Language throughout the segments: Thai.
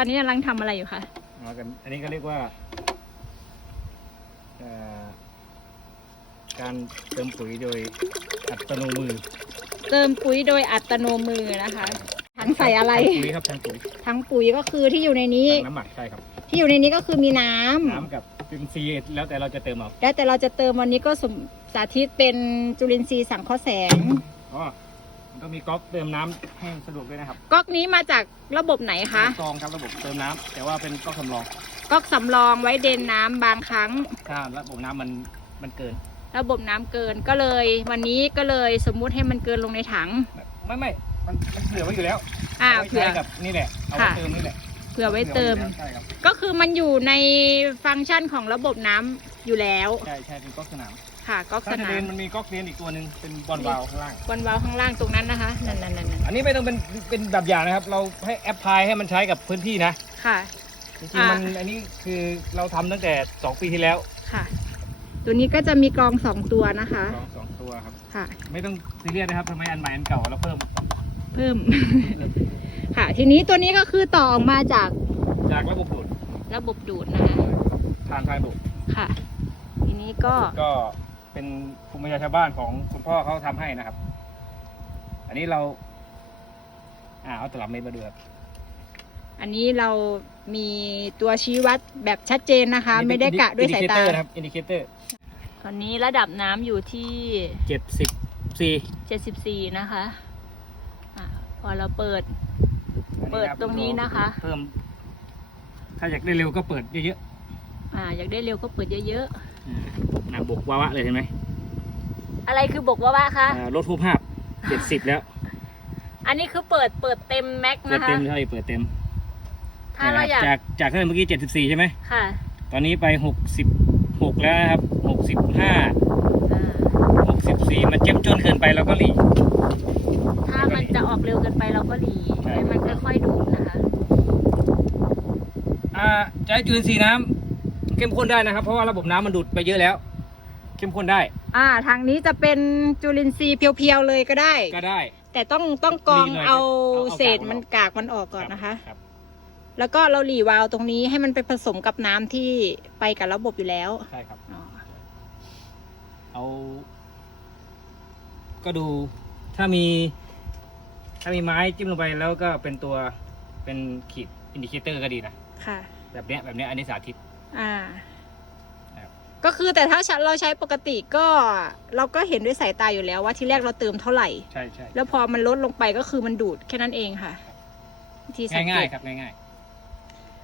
ตอนนี้กำลังทำอะไรอยู่คะเอากันอันนี้ก็เรียกว่าเอ่อการเติมปุ๋ยโดยอัตโนมือเติมปุ๋ยโดยอัตโนมือนะคะถังใส่อะไรทั้งปุ๋ยครับทั้งปุ๋ยทั้งปุ๋ยก็คือที่อยู่ในนี้ทั้งน้ำหมักใช่ครับ ที่อยู่ในนี้ก็คือมีน้ำน้ำกับจุลินทรีย์แล้วแต่เราจะเติมเอาแล้วแต่เราจะเติมวันนี้ก็สมสาธิตเป็นจุลินทรีย์สังเคราะห์แสง อ๋อมัน ก็มีก๊อกเติมน้ำให้สะดวกด้วยนะครับก๊อกนี้มาจากระบบไหนคะกรองครับระบบเติมน้ำแต่ว่าเป็นก๊อกสำรองก๊อกสำรองไว้เดนน้ำบางครั้ง ถ้าระบบน้ำมันมันเกิน ระบบน้ำเกินก็เลย วันนี้ก็เลยสมมุติให้มันเกินลงในถัง ไม่ไม่มันมันเผื่อไว้อยู่แล้วอ่าเไว้เผื่อใช้กับนี่แหละเอาไว้ค่ะ เติมนี่แหละเผื่อไว้เติมผื่อไว้อยู่แล้วใช่ครับก็คือมันอยู่ในฟังก์ชันของระบบน้ำ อยู่แล้ว ใช่ใช่เป็นก๊อกสนามค่ะก๊อกถ้าสจะนาเรียมนมันมีก๊อกเรียนอีกตัวหนึ่งเป็นบอลวาล์วข้างล่างวันวาล์วข้างล่างตรงนั้นนะคะนั่นนั่นนั่นนั่นอันนี้ไม่ต้องเป็นเป็นแบบอย่างนะครับ เราให้แอปพลายให้มันใช้กับพื้นที่นะ ค่ะ จริงๆมันอันนี้คือเราทำตั้งแต่ 2 ปีที่แล้วค่ะ ตัวนี้ก็จะมีกรองสองตัวนะคะสองสองตัวครับ ค่ะ ไม่ต้องซีเรียสนะครับทำไมอันใหม่อันเก่าเราเพิ่มเพิ่ม ค่ะ ทีนี้ตัวนี้ก็คือต่อออกมาจากจากระบบดูดระบบดูดนะคะ ทานทางดูดค่ะที นี้ก็ ก็เป็นภูมิปัญญาชาวบ้านของคุณพ่อเขาทำให้นะครับ อันนี้เรา อ่าเอาตลับเมตรมาดูครับ อันนี้เรามีตัวชี้วัดแบบชัดเจนนะคะอันนี้ไม่เป็นได้กะด้วยสายตา indicator นะครับ อินดิเคเตอร์ตอนนี้ระดับน้ำอยู่ที่ เจ็ดสิบสี่74 นะคะอะพอเราเปิด เปิดตรงนี้นะคะ เพิ่ม ถ้าอยากได้เร็วก็เปิดเยอะอ่าอยากได้เร็วก็เปิดเยอะๆ หนาบกวาวะเลยเห็นไหมๆอะไรคือบกว่าว่าคะ อ่าลดรูปภาพเจ็ดสิบแล้วอันนี้คือเปิดเปิดเต็มแม็กเปิดนะคะ เต็มเลยเปิดเต็มถ้าเราอยากจากจากที่เมื่อกี้เจ็ดสิบสี่ใช่ไหมค่ะตอนนี้ไปหกสิบหกแล้วนะครับหกสิบห้าอ่าหกสิบสี่มันเจ้มจนเกินไปเราก็หลี ถ้ามันจะออกเร็วเกินไปเราก็หลีใช่ ให้มันค่อยๆดูดนะคะ อ่าจะให้จุลินทรีย์น้ำ เข้มข้นได้นะครับ เพราะว่าระบบน้ำมันดูดไปเยอะแล้ว เข้มข้นได้อ่าทางนี้จะเป็นจุลินทรีย์เพียวๆเลยก็ได้ ก็ได้ แต่ต้องต้องกรองหลีหน่อยเอาเอาเอาเศษกากมันมันออก กากมันออกก่อนนะคะ รับแล้วก็เราหลีวาล์วตรงนี้ให้มันไปผสมกับน้ำที่ไปกับระบบอยู่แล้วใช่ครับ อ๋อเอา ก็ดูถ้ามี ถ้ามีไม้จิ้มลงไปแล้วก็เป็นตัวเป็นขีดอินดิเคเตอร์ก็ดีนะ ค่ะ แบบเนี้ยแบบเนี้ยอันนี้สาธิต อ่าครับก็คือแต่ถ้าเราใช้ปกติก็เราก็เห็นด้วยสายตาอยู่แล้วว่าที่แรกเราเติมเท่าไหร่ ใช่ใช่แล้วพอมันลดลงไปก็คือมันดูดแค่นั้นเองค่ะวิธีสังเกง่ายตๆครับง่าย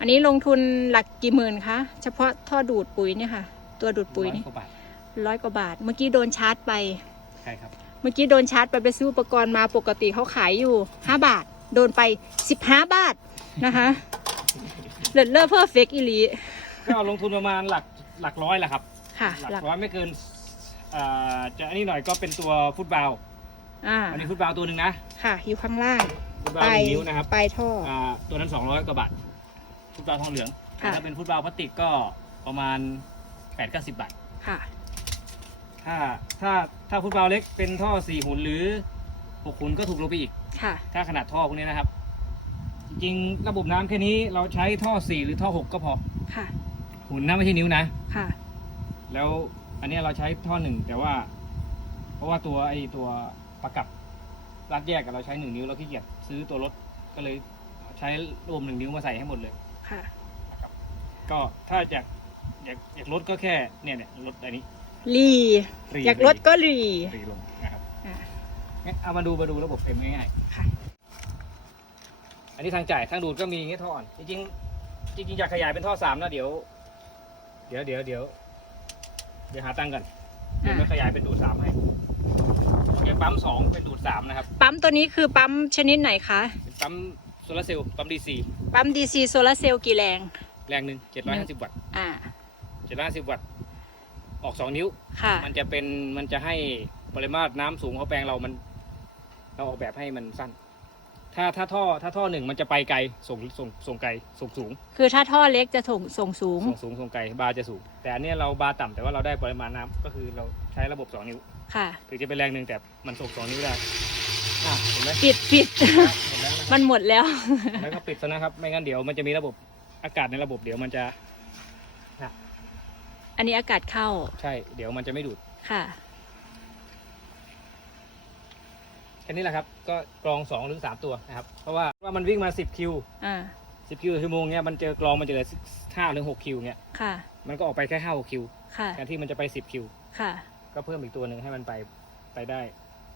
อันนี้ลงทุนหลักกี่หมื่นคะเฉพาะท่อดูดปุ๋ยเนี่ยค่ะ ตัวดูดๆปุ๋ยร้อนี่กว่าบาทร้อยกว่าบาท เมื่อกี้โดนชาร์จไป ใช่ครับเมื่อกี้โดนชาร์จไปไปซื้ออุปกรณ์มาปกติเขาขายอยู่ 5 บาท โดนไป 15 บาทนะคะ เลิศเลิศเพอร์เฟกอีลี ก็ลงทุนประมาณหลักหลักร้อยแหละครับ ค่ะหลักหลักร้อยไม่เกินอ่าจะอันนี้หน่อยก็เป็นตัวฟุตบอลอ่าอันนี้ฟุตบอลตัวหนึ่งนะค่ะ อยู่ข้างล่างฟุตบอลปหลายนึ่งนิ้วนะครับปลายท่ออ่าตัวนั้น200กว่าบาทฟุตบอลทองเหลืองค่ะถ้าเป็นฟุตบอลพลาสติกก็ประมาณ8 9 0บาทค่ะถ้าถ้าถ้าฟุตบอลเล็กเป็นท่อ4หุ่นหรือ6หุ่นก็ถูกลงไปอีกค่ะ ถ้าขนาดท่อพวกนี้นะครับ จริงๆระบบน้ำแค่นี้เราใช้ท่อ4หรือท่อ6ก็พอค่ะ หุ่นนะไม่ใช่นิ้วนะ ค่ะ แล้วอันเนี้ยเราใช้ท่อหนึ่งแต่ว่า เพราะว่าตัวไอตัวประกับรัดแยกกับเราใช้หนึ่งนิ้วเราขี้เกียจซื้อตัวรถก็เลยใช้รวมหนึ่งนิ้วมาใส่ให้หมดเลย ค่ะ ก็ถ้าอยากอยากอยากลดก็แค่เนี่ยเนี่ยลดอันนี้รีรีอยากลดก็รีรีลงนะครับอ่างั้นเอามาดูมาดูระบบเต็มง่ายค่ะๆอันนี้ทางจ่ายทางดูดก็มีอย่างงี้ท่ออ่อนจริงๆจริงๆอยากขยายเป็นท่อสามนะเดี๋ยว เดี๋ยวเดี๋ยวเดี๋ยวเดี๋ยวหาตังค์ก่อนเดี๋ยวอ่ามาขยายเป็นดูดสามให้เดี๋ยวปั๊มสองเป็นดูดสามนะครับ ปั๊มตัวนี้คือปั๊มชนิดไหนคะ เป็นปั๊มโซลาร์เซลล์ปั๊มดีซีปั๊ม DC โซลาเซลล์กี่แรง แรงหนึ่งเจ็ดร้อยห้าสิบวัตต์อ่าเจ็ดร้อยห้าสิบวัตต์ออกสองนิ้ว ค่ะ มันจะเป็นมันจะให้ปริมาตรน้ำสูงของแปลงเรามัน เราออกแบบให้มันสั้น ถ้าถ้าท่อถ้าท่อหนึ่งมันจะไปไกลส่งส่งส่งไกลส่งสูงคือถ้าท่อเล็กจะส่งส่งสูง ส่งสูงส่งไกลบาร์จะสูง แต่อันเนี้ยเราบาร์ต่ำแต่ว่าเราได้ปริมาณน้ำก็คือเราใช้ระบบสองนิ้วค่ะ ถึงจะเป็นแรงหนึ่งแต่มันส่งสองนิ้วได้อะเห็นไหมปิดปิด หมดแล้วนะมันหมดแล้ว แล้วก็ปิดซะนะครับ ไม่งั้นเดี๋ยวมันจะมีระบบอากาศในระบบเดี๋ยวมันจะอันนี้อากาศเข้าใช่ เดี๋ยวมันจะไม่ดูด ค่ะ แค่นี้แหละครับ ก็กรอง2หรือ3ตัวนะครับ เพราะว่าว่ามันวิ่งมา10คิวอ่า10คิวต่อชั่วโมงเนี้ยมันเจอกรองมันจะเหลือ5หรือ6คิวเนี้ยค่ะ มันก็ออกไปแค่5 6คิวค่ะแทนที่มันจะไป10คิวค่ะ ก็เพิ่มอีกตัวหนึ่งให้มันไปไปได้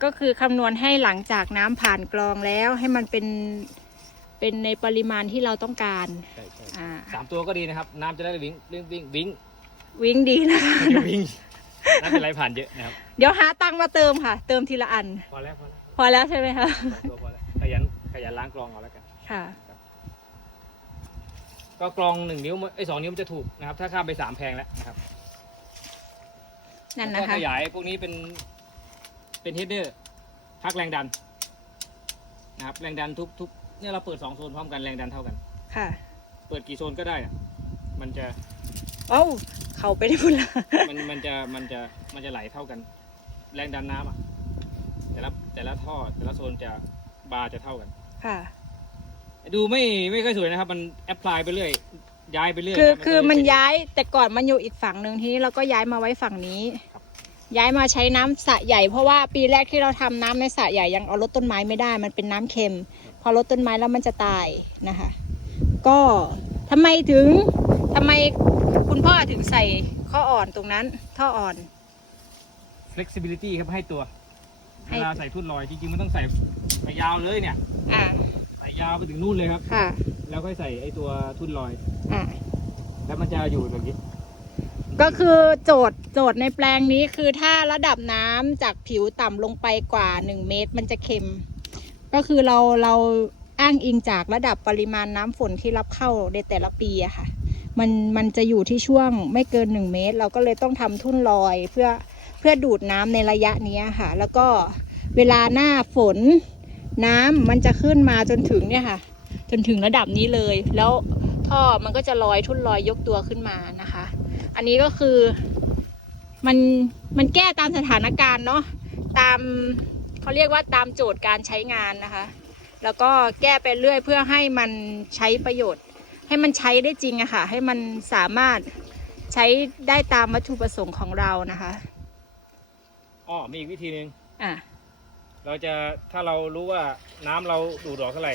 ก็คือคำนวณให้หลังจากน้ำผ่านกรองแล้วให้มันเป็นเป็นในปริมาณที่เราต้องการใช่ใช่อ่าสามตัวก็ดีนะครับ น้ำจะได้วิ่งวิ่งวิ่งวิ่งวิ่งดีนะคะ วิ่งวิ่งน้ำเป็นไรผ่านเยอะนะครับ เดี๋ยวหาตังค์มาเติมค่ะ เติมทีละอัน พอแล้วพอแล้ว พอแล้วใช่ไหมคะสองตัวพอแล้วขยันขยันล้างกรองเอาแล้วกันค่ะก็กรองหนึ่งนิ้วไอ้ยสองนิ้วมันจะถูกนะครับ ถ้าข้ามไปสามแพงแล้วนะครับนั่นแล้วนะก็คะขยายพวกนี้เป็นเป็นเฮดเดอร์พักแรงดันนะครับแรงดันทุกทุกเนี่ยเราเปิดสองโซนพร้อมกันแรงดันเท่ากัน ค่ะ เปิดกี่โซนก็ได้อะมันจะเอ้าเขาไปได้พุ่นละมันมันจะมันจะมันจะไหลเท่ากัน แรงดันน้ำอะแต่ ละแต่ละท่อแต่ละโซนจะบาร์จะเท่ากัน ค่ะ ดูไม่ไม่ค่อยสวยนะครับ มันแอพพลายไปเรื่อยย้ายไปเรื่อยคือนะคือก็เลมันเป็ย้ายแต่ก่อนมันอยู่อีกฝั่งหนึ่งทีนี้เราก็ย้ายมาไว้ฝั่งนี้ครับย้ายมาใช้น้ำสระใหญ่เพราะว่าปีแรกที่เราทำน้ำในสระใหญ่ยังเอารดต้นไม้ไม่ได้ มันเป็นน้ำเค็ม พอรดต้นไม้แล้วมันจะตายนะคะ ก็ทำไมถึงทำไมคุณพ่อถึงใส่ข้ออ่อนตรงนั้น ท่ออ่อน flexibility ครับให้ตัว ให้ เวลาใส่ทุ่นลอยจริงๆมันต้องใส่ไปยาวเลยเนี่ยอ่าใส่ยาวไปถึงนู่นเลยครับ ค่ะแล้วค่อยใส่ไอ้ตัวทุ่นลอย อ่าแล้วมันจะอยู่แบบนี้ก็คือโจทย์โจทย์ในแปลงนี้คือถ้าระดับน้ำจากผิวต่ำลงไปกว่า 1 เมตรมันจะเค็ม ก็คือเราเราอ้างอิงจากระดับปริมาณน้ำฝนที่รับเข้าในแต่ละปีอะค่ะ มันมันจะอยู่ที่ช่วงไม่เกิน 1 เมตร เราก็เลยต้องทำทุ่นลอยเพื่อ เพื่อดูดน้ำในระยะนี้ค่ะ แล้วก็เวลาหน้าฝนน้ำมันจะขึ้นมาจนถึงเนี่ยค่ะ จนถึงระดับนี้เลย แล้วท่อมันก็จะลอยทุ่นลอยยกตัวขึ้นมานะคะ อันนี้ก็คือมันมันแก้ตามสถานการณ์เนาะตามเขาเรียกว่าตามโจทย์การใช้งานนะคะ แล้วก็แก้ไปเรื่อยเพื่อให้มันใช้ประโยชน์ ให้มันใช้ได้จริงอะค่ะ ให้มันสามารถใช้ได้ตามวัตถุประสงค์ของเรานะคะ อ้อมีอีกวิธีหนึ่งอะเราจะถ้าเรารู้ว่าน้ำเราดูดออกเท่าไหร่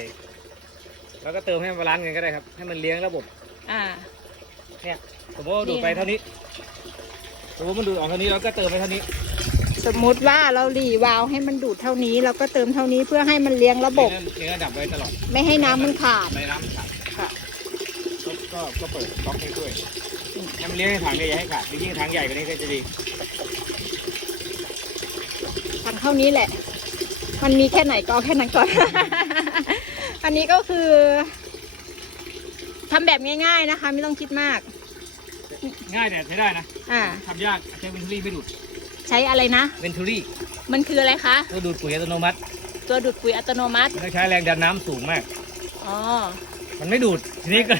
เราก็เติมให้มันบาลานซ์กันก็ได้ครับ ให้มันเลี้ยงระบบ อ่า เนี่ยสมมติว่าดูดไปนี่นะเท่านี้สมมติมันดูดออกเท่านี้เราก็เติมไปเท่านี้สมมุติว่าเราหลีวาล์วให้มันดูดเท่านี้เราก็เติมเท่านี้เพื่อให้มันเลี้ยงระบบ เลี้ยงเลี้ยงระดับไว้ตลอดไม่ให้น้ำมันขาด ในน้ำมันขาดค่ะ ก็ก็ก็เปิดบล็อกให้ด้วยให้มันเลี้ยงในถังใหญ่ๆให้ขาดยิ่งถังใหญ่กว่านี้ก็จะดีทาง เท่านี้แหละ มันมีแค่ไหนก็เอาแค่นั้นก่อน อันนี้ก็คือทำแบบง่าย ๆนะคะ ไม่ต้องคิดมาก ง่ายแต่ใช้ได้นะอ่าทำยากใช้เวนทูรี่ไม่ดูดใช้อะไรนะเวนทูรี่มันคืออะไรคะ ตัวดูดปุ๋ยอัตโนมัติ ตัวดูดปุ๋ยอัตโนมัติมันต้องใช้แรงดันน้ำสูงมาก อ๋อ มันไม่ดูดทีนี้ก็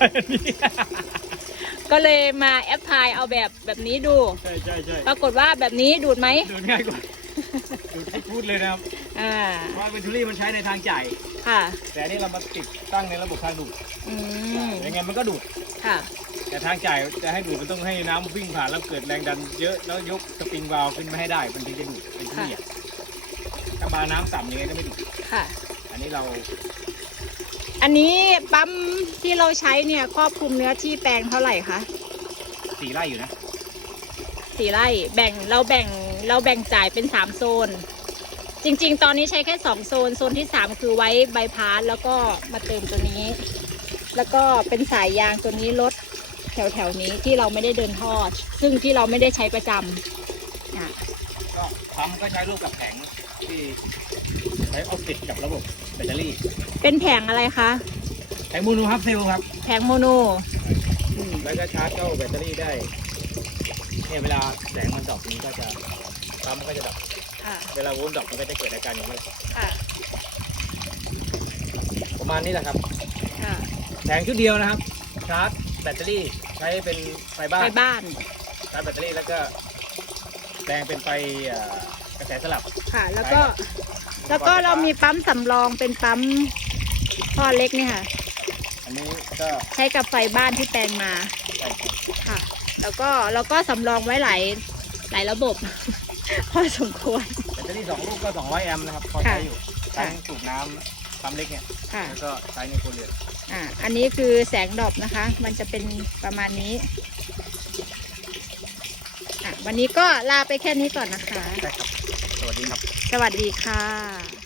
อันนี้ก็เลยมาแอปพลายเอาแบบแบบนี้ดู ใช่ใช่ใช่ปรากฏว่าแบบนี้ดูดไหมดูดง่ายกว่า ดูดให้พูดเลยนะครับอ่าเพราะเวนทูรี่มันใช้ในทางจ่ายค่ะแต่อันนี้เรามาติดตั้งในระบบทางดูดอืมยังไงมันก็ดูด ค่ะแต่ทางจ่ายจะให้ดูดมันต้องให้น้ำวิ่งผ่านแล้วเกิดแรงดันเยอะแล้วยกสปริงวาล์วขึ้นมาให้ได้มันถึงจะดูดเป็นที่อะถ้าบาน้ำต่ำยังไงก็ไม่ดูดค่ะ อันนี้เราอันนี้ปั๊มที่เราใช้เนี่ยครอบคลุมเนื้อที่แปลงเท่าไหร่คะสี่ไร่อยู่นะสี่ไร่แบ่งเราแบ่ง เราแบ่งจ่ายเป็นสามโซน จริง ๆ ตอนนี้ใช้แค่สองโซน โซนที่สามคือไว้ใบพาสแล้วก็มาเติมตัวนี้ แล้วก็เป็นสายยางตัวนี้ลดแถวแถวๆนี้ที่เราไม่ได้เดินทอด ซึ่งที่เราไม่ได้ใช้ประจำอะก็ปั๊มก็ใช้รูปกับแผงที่ใช้ออฟฟิศกับระบบแบตเตอรี่ เป็นแผงอะไรคะ แผงมูนูฮับเซลครับ แผงโมโนอืมแล้วก็ชาร์จเจ้าแบตเตอรี่ได้เนี่ยเวลาแสงมันดรอปนี้ก็จะ ปั๊มก็จะดับ ค่ะ เวลาโวลต์ดรอปมันก็จะเกิดอาการอย่างนี้ค่ะ ประมาณนี้แหละครับ ค่ะ แผงชุดเดียวนะครับชาร์จแบตเตอรี่ใช้เป็นไฟบ้าไปนบ้าน ชาร์จแบตเตอรี่แล้วก็แปลงเป็นไฟเอ่อกระแสสลับ ค่ะ แล้วก็ แล้วก็เรามีปั๊มสำรองเป็นปั๊มท่อเล็กนี่ค่ะ อันนี้ก็ใช้กับไฟบ้านที่แปลงมา ใช่ครับค่ะ แล้วก็เราก็สำรองไว้หลาย หลายระบบ พอสมควร แบตเตอรี่สองลูกก็ 200 แอมป์นะครับ พอค่ะใช้อยู่ใช้สูบน้ำปั๊มเล็กเนี่ย ค่ะ แล้วก็ใช้ในครัวเรือนอ่า อันนี้คือแสงดรอปนะคะ มันจะเป็นประมาณนี้ อะ วันนี้ก็ลาไปแค่นี้ก่อนนะคะใช่ครับ สวัสดีครับ สวัสดีค่ะ